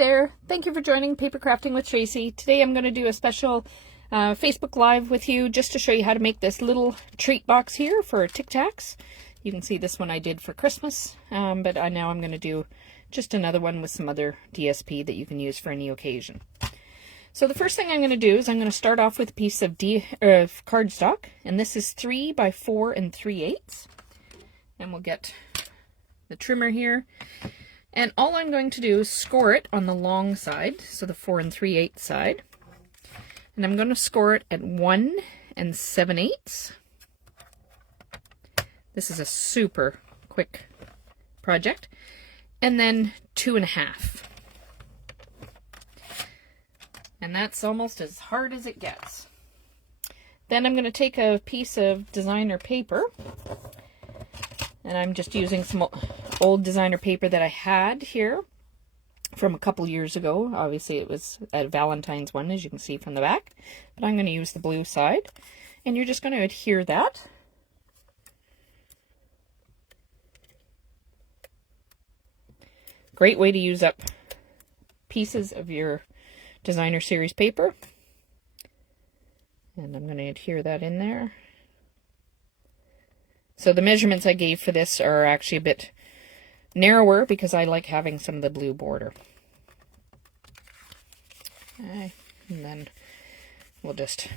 there, thank you for joining Paper Crafting with Tracy. Today I'm going to do a special Facebook Live with you just to show you how to make this little treat box here for Tic Tacs. You can see this one I did for Christmas, but now I'm going to do just another one with some other DSP that you can use for any occasion. So the first thing I'm going to do is I'm going to start off with a piece of cardstock, and this is 3 by 4 3/8. And we'll get the trimmer here. And all I'm going to do is score it on the long side, so the 4 3/8 side. And I'm going to score it at 1 7/8. This is a super quick project. And then 2 1/2. And that's almost as hard as it gets. Then I'm going to take a piece of designer paper. And I'm just using some old designer paper that I had here from a couple years ago. Obviously it was a Valentine's one, as you can see from the back. But I'm going to use the blue side. And you're just going to adhere that. Great way to use up pieces of your designer series paper. And I'm going to adhere that in there. So the measurements I gave for this are actually a bit narrower because I like having some of the blue border. Okay. And then we'll just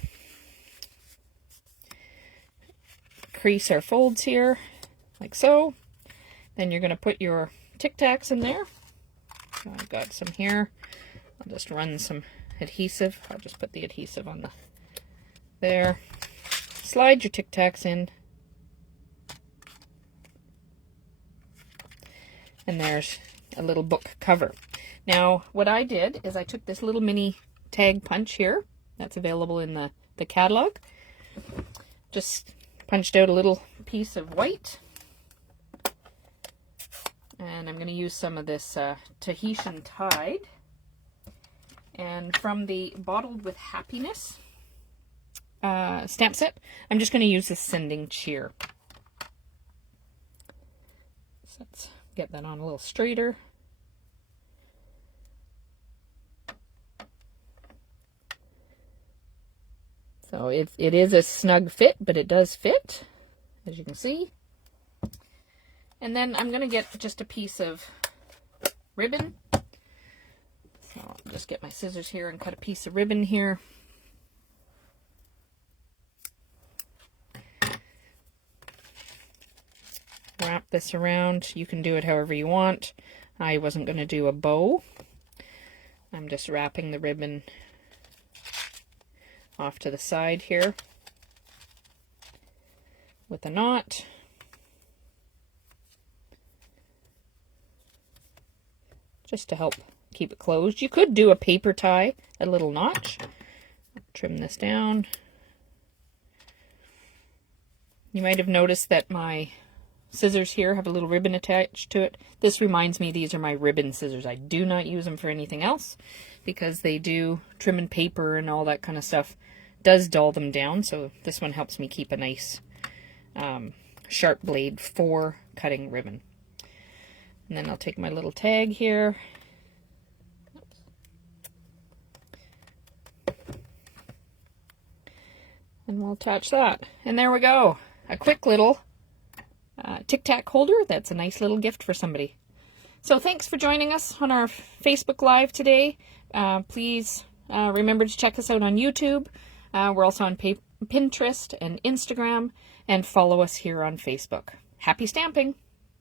crease our folds here like so. Then you're going to put your Tic Tacs in there. So I've got some here. I'll just run some adhesive. I'll just put the adhesive on there. Slide your Tic Tacs in. And there's a little book cover. Now, what I did is I took this little mini tag punch here. That's available in the catalog. Just punched out a little piece of white. And I'm going to use some of this Tahitian Tide. And from the Bottled with Happiness stamp set, I'm just going to use this Sending Cheer. So let's get that on a little straighter. So it is a snug fit, but it does fit, as you can see. And then I'm going to get just a piece of ribbon. So I'll just get my scissors here and cut a piece of ribbon here. Wrap this around. You can do it however you want. I wasn't going to do a bow. I'm just wrapping the ribbon off to the side here with a knot. Just to help keep it closed. You could do a paper tie, a little notch. Trim this down. You might have noticed that my scissors here have a little ribbon attached to it. This reminds me these are my ribbon scissors. I do not use them for anything else because they do trim and paper and all that kind of stuff. Does dull them down, so this one helps me keep a nice sharp blade for cutting ribbon. And then I'll take my little tag here. And we'll attach that. And there we go. A quick little Tic Tac holder. That's a nice little gift for somebody. So thanks for joining us on our Facebook Live today. Please remember to check us out on YouTube. We're also on Pinterest and Instagram. And follow us here on Facebook. Happy stamping!